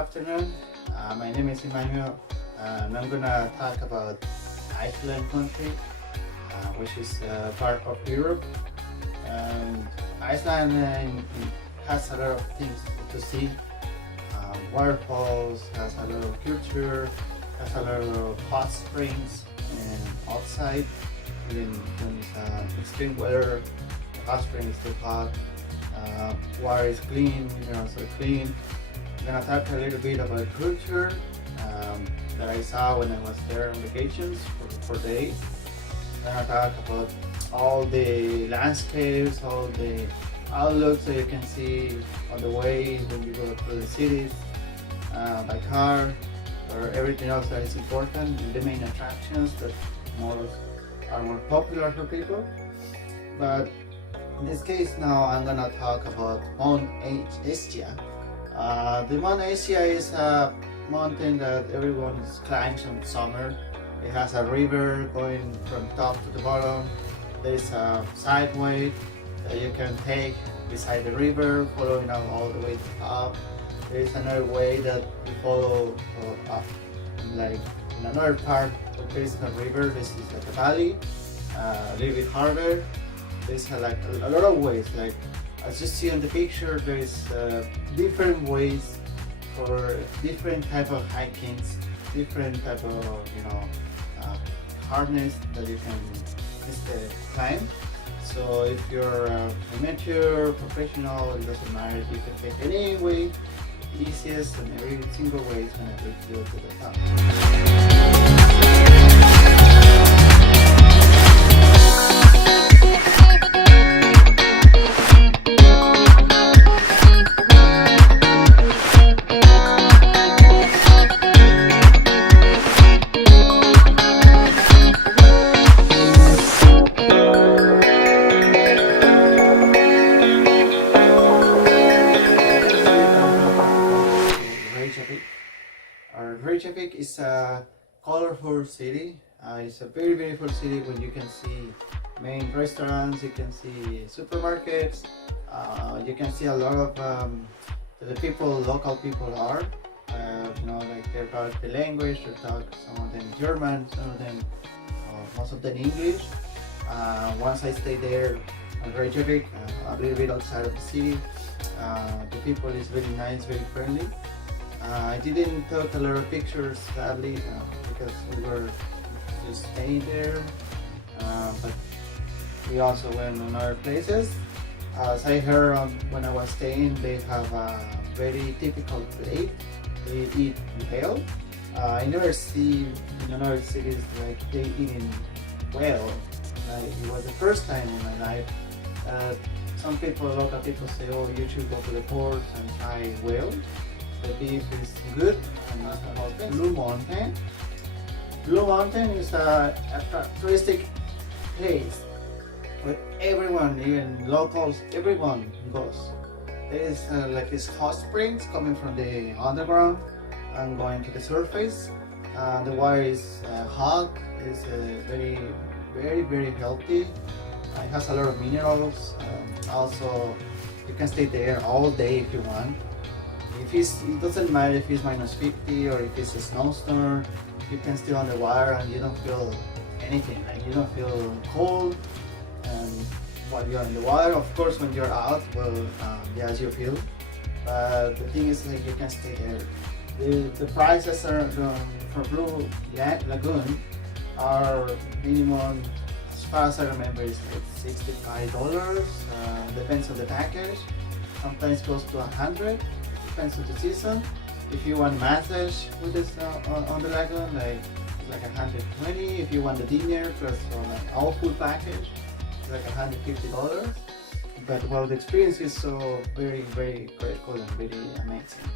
afternoon. My name is Emmanuel, and I'm gonna talk about Iceland country, which is part of Europe. And Iceland has a lot of things to see. Waterfalls, has a lot of culture, has a lot of hot springs, and outside, even when it's extreme weather, the hot spring is still hot. Water is clean, minerals are clean. I'm gonna talk a little bit about culture that I saw when I was there on vacations for days. I'm gonna talk about all the landscapes, all the outlooks that you can see on the way when you go through the cities by car, or everything else that is important, the main attractions that are more popular for people. But in this case now I'm gonna talk about Mount Asia. The Mount Asia is a mountain that everyone climbs in summer. It has a river going from top to the bottom. There is a sideway that you can take beside the river, following up all the way to the top. There is another way that you follow up, like in another part of there is no river. This is like a valley, a little bit harder. There's like a lot of ways, like as you see in the picture, there is different ways for different type of hikings, different type of hardness that you can climb. So if you're amateur, professional, it doesn't matter. You can take any way, easiest and every single way is gonna take you to the top. Reykjavik is a colorful city. It's a very beautiful city when you can see main restaurants, you can see supermarkets, you can see a lot of local people are. Like they talk the language, they talk some of them German, some of them, most of them English. Once I stayed there in Reykjavik, a little bit outside of the city, the people is really nice, very friendly. I didn't take a lot of pictures, sadly, because we were just staying there, but we also went on other places. As I heard when I was staying, they have a very typical plate. They eat whale. I never see in other cities like they eating whale. It was the first time in my life that some people, local people say, oh, you should go to the port and try whale. The beef is good, and that's about Blue Mountain. Blue Mountain is a touristic place where everyone, even locals, everyone goes. There is like these hot springs coming from the underground and going to the surface. The water is hot. It's very, very, very healthy. It has a lot of minerals. Also, you can stay there all day if you want. It doesn't matter if it's minus 50 or if it's a snowstorm, you can stay on the water and you don't feel anything, like you don't feel cold. And while you're in the water, of course, when you're out, well, yes, you feel. But the thing is, like, you can stay there. The prices are for Blue Lagoon are minimum, as far as I remember, is like $65. Depends on the package. Sometimes goes to 100. Depends on the season. If you want massage with this on the lagoon, like 120. If you want the dinner plus all food package, it's like $150. But well, the experience is so very, very grateful and really amazing.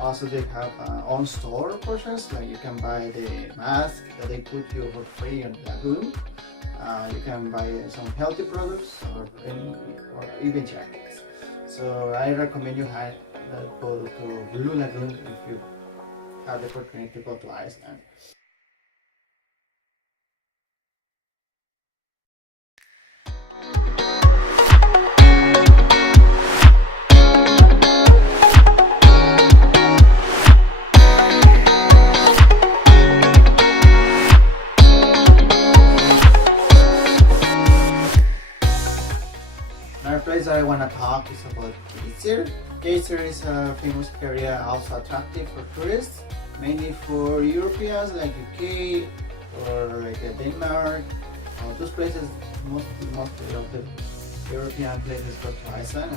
Also, they have own store purchase, like you can buy the mask that they put you for free on the lagoon. You can buy some healthy products or even jackets. So I recommend you go to Blue Lagoon if you have the opportunity to go to Iceland. I want to talk is about Geysir. Geysir is a famous area, also attractive for tourists, mainly for Europeans like UK or like Denmark. Those places, mostly of the European places go to Iceland,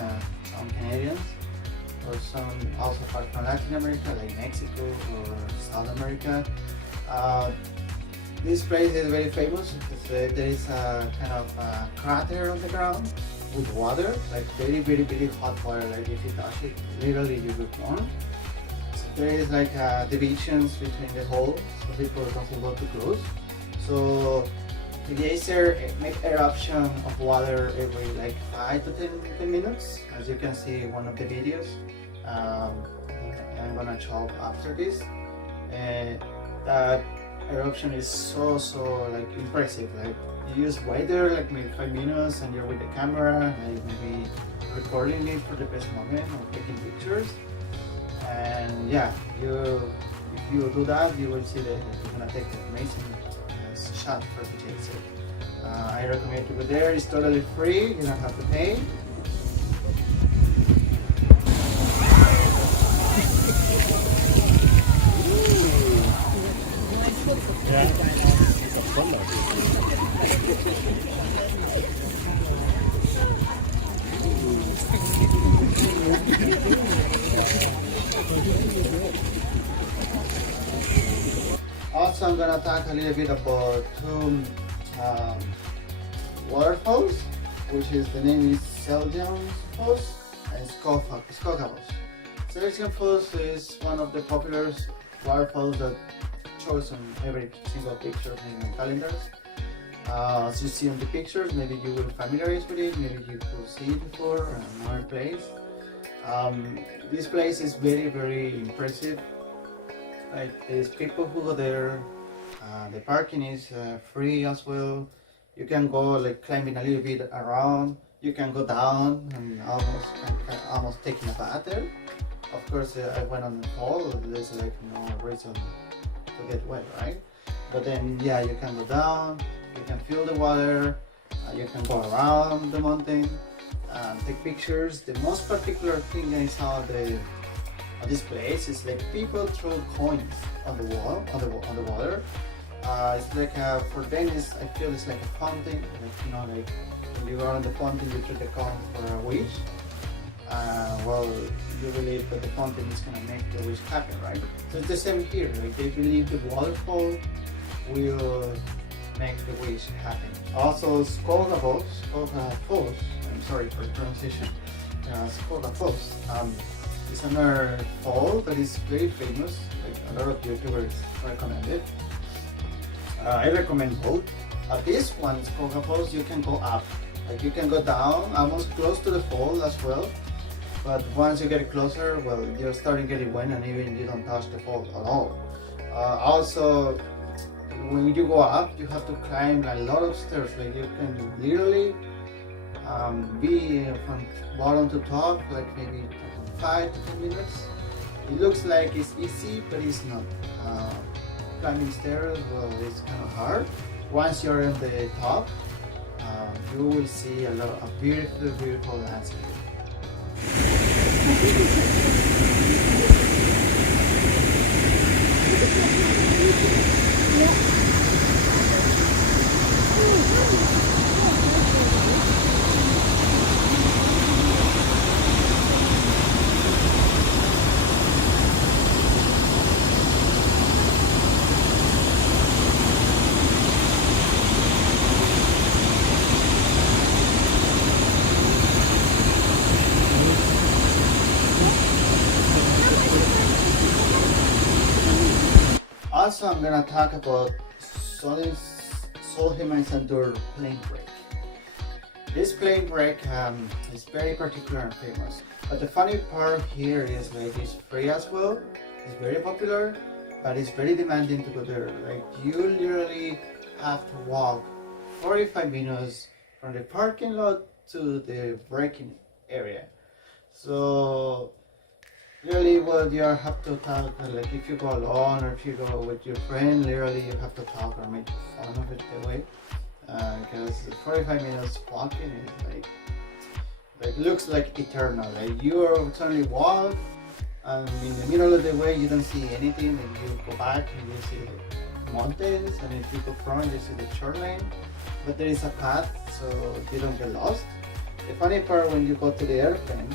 some Canadians, or some also part from Latin America like Mexico or South America. This place is very famous because there is a kind of crater on the ground with water, like very hot water. Like if you touch it, literally you will burn. So there is like divisions between the holes, so people don't go too close. So the geyser make eruption of water every like 5 to 10 minutes, as you can see in one of the videos. I'm gonna show after this. That eruption is so like impressive. Like you just wait there like maybe 5 minutes and you're with the camera, like maybe recording it for the best moment or taking pictures. And yeah, if you do that, you will see that you're gonna take an amazing shot for the geyser. I recommend to go there. It's totally free. You don't have to pay. Also, I'm gonna talk a little bit about two waterfalls, which is the name is Seljan Falls and Skogavos. Seljan Falls is one of the popular waterfalls that shows on every single picture in calendars. As you see on the pictures, maybe you will familiarize with it, maybe you will see it before in another place. This place is very impressive. Like there's people who go there. The parking is free as well. You can go like climbing a little bit around. You can go down and almost taking a bath there. Of course, I went on the fall. There's like no reason to get wet, right? But then yeah, you can go down. You can feel the water. You can go around the mountain, take pictures. The most particular thing I saw on this place is like people throw coins on the wall, on the water. It's like for them, I feel it's like a fountain. Like like when you go on the fountain, you throw the coin for a wish. Well, you believe that the fountain is gonna make the wish happen, right? So it's the same here. Like they believe the waterfall will make the wish happen. Also, Skogavos, I'm sorry for the pronunciation. Skogavos. It's another fall that is very famous. Like a lot of YouTubers recommend it. I recommend both. This one, Skogavos, you can go up. Like you can go down, almost close to the fall as well. But once you get closer, well, you're starting getting wet and even you don't touch the fall at all. Also, when you go up, you have to climb a lot of stairs. Like you can literally be from bottom to top, like maybe 5 to 10 minutes. It looks like it's easy, but it's not. Climbing stairs, well, it's kind of hard. Once you're on the top, you will see a lot of beautiful landscape. Also, I'm gonna talk about Solheimsandur plane break. This plane break is very particular and famous. But the funny part here is like it's free as well. It's very popular, but it's very demanding to go there. Like you literally have to walk 45 minutes from the parking lot to the braking area. So really, what you have to talk, like if you go alone or if you go with your friend, literally you have to talk or make fun of it that way. Because 45 minutes walking is like looks like eternal. Like you are suddenly walk, and in the middle of the way you don't see anything, and you go back and you see the mountains, and if you go front you see the shoreline, but there is a path so you don't get lost. The funny part when you go to the airplane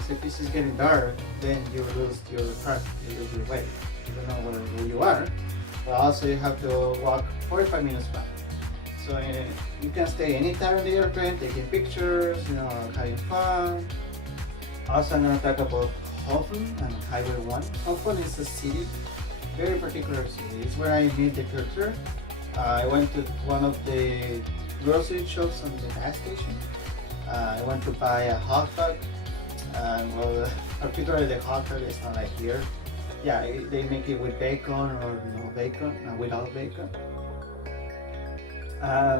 is if this is getting dark, then you lose your track, you lose your way. You don't know where you are, but also you have to walk 45 minutes back. So you can stay anytime in the airplane, taking pictures, having fun. Also, I'm going to talk about Hofen and Highway 1. Hofen is a city, very particular city. It's where I met the culture. I went to one of the grocery shops on the gas station. I went to buy a hot dog. Well, particularly the hot dog is not like here. Yeah, they make it with bacon or no bacon, without bacon.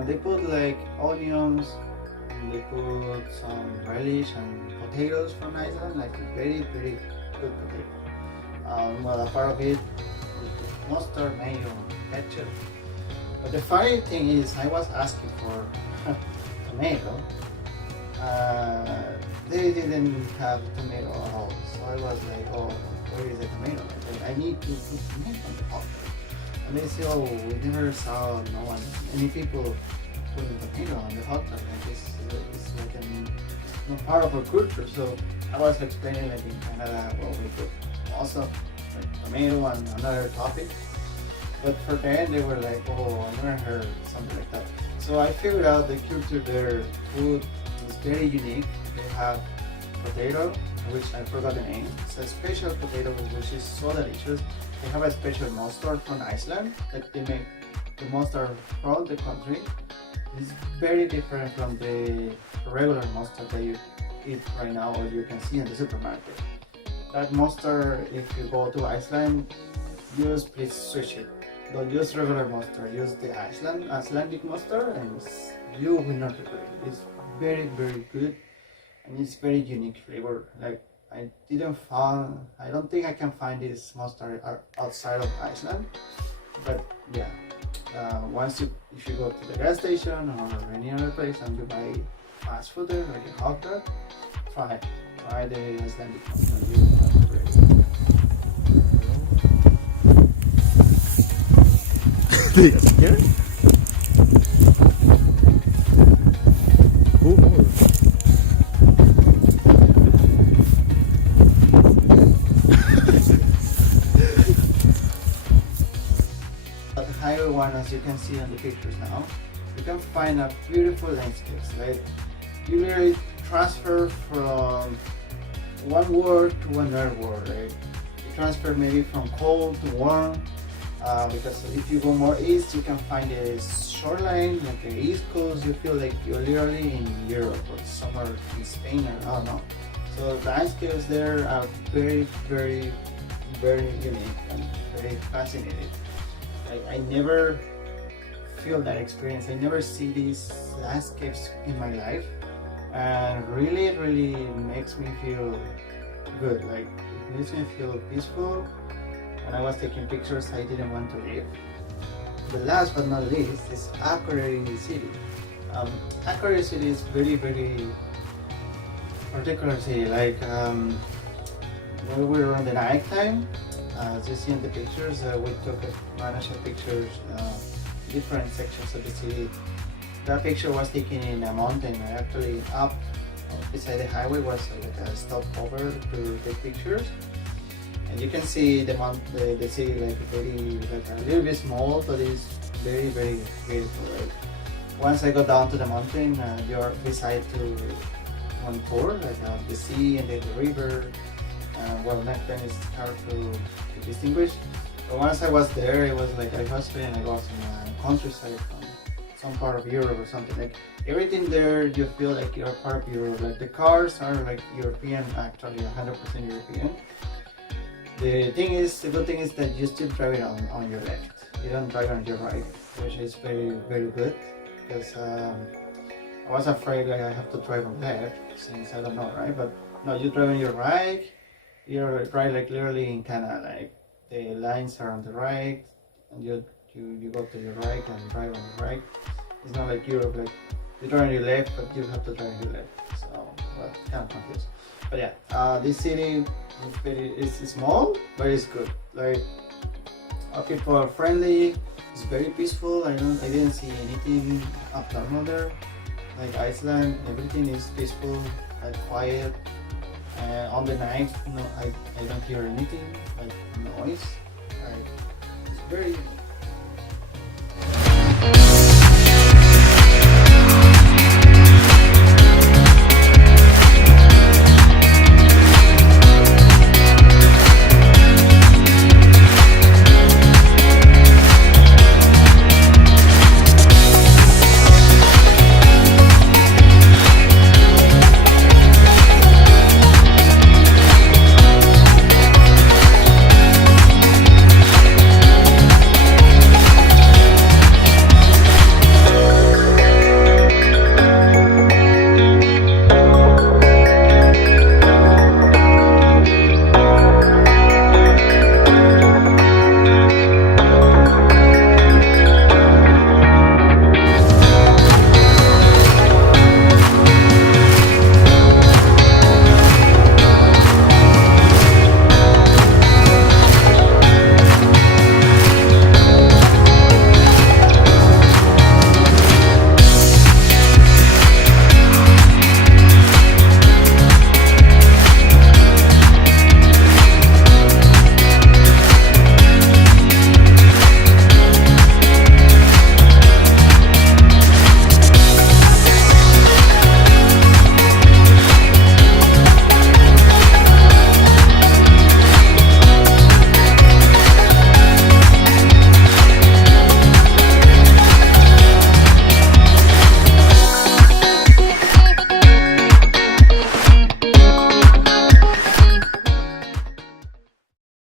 They put like onions, and they put some relish and potatoes from Iceland, like very, very good potato. Well, a part of it with mustard, mayo, ketchup. But the funny thing is, I was asking for tomato. They didn't have tomato at all, so I was like, oh, where is the tomato? I need to put tomato on the hot dog. And they say, oh, we never saw any people putting tomato on the hot dog. Like this is like not part of our culture. So I was explaining like in Canada, well, we put also like tomato on another topic. But for them, they were like, oh, I never heard something like that. So I figured out the culture there, food is very unique. They have potato, which I forgot the name. It's a special potato which is so delicious. They have a special mustard from Iceland. Like they make the mustard from the country. It's very different from the regular mustard that you eat right now or you can see in the supermarket. That mustard, if you go to Iceland, please switch it. Don't use regular mustard. Use the Icelandic mustard, and you will not regret it. It's very, very good, and it's very unique flavor. Like I don't think I can find this mustard outside of Iceland. But yeah, if you go to the gas station or any other place and you buy fast food there, like a hot dog, try the Icelandic mustard. You will not regret it. ¿Quieres? Highway 1, as you can see on the pictures now, you can find a beautiful landscapes. Like you literally transfer from one world to another world. Right? You transfer maybe from cold to warm. Because if you go more east, you can find a shoreline, like the east coast. You feel like you're literally in Europe or somewhere in Spain, or I don't know. So the landscapes there are very, very, very unique and very fascinating. I never feel that experience. I never see these landscapes in my life, and really, really makes me feel good. Like it makes me feel peaceful. When I was taking pictures, I didn't want to leave. The last but not least is Akureyri City. Akureyri City is very, very particular city. Like when we were on the night time, as you see in the pictures, we took managed pictures, different sections of the city. That picture was taken in a mountain, actually up beside the highway was like a stopover to take pictures. And you can see the city like a little bit small, but it's very, very beautiful. Right? Once I go down to the mountain, you're beside to one tour, like the sea and then the river. Well, back then it's hard to distinguish. But once I was there, it was like I was feeling I was in a countryside from some part of Europe or something. Like everything there, you feel like you're part of Europe. Like the cars are like European, actually 100% European. The good thing is that you still driving on your left. You don't drive on your right, which is very, very good. Because I was afraid like I have to drive on left since I don't know, right? But no, you drive on your right. You're right, like literally in Canada, like the lines are on the right, and you go to your right and drive on the right. It's not like Europe, like you drive on your left, but you have to drive on your left. So Well, kind of confused. But yeah, this city is small, but it's good. Like people are friendly. It's very peaceful. I didn't see anything abnormal there. Like Iceland, everything is peaceful, like quiet. And on the night, I don't hear anything like noise. It's very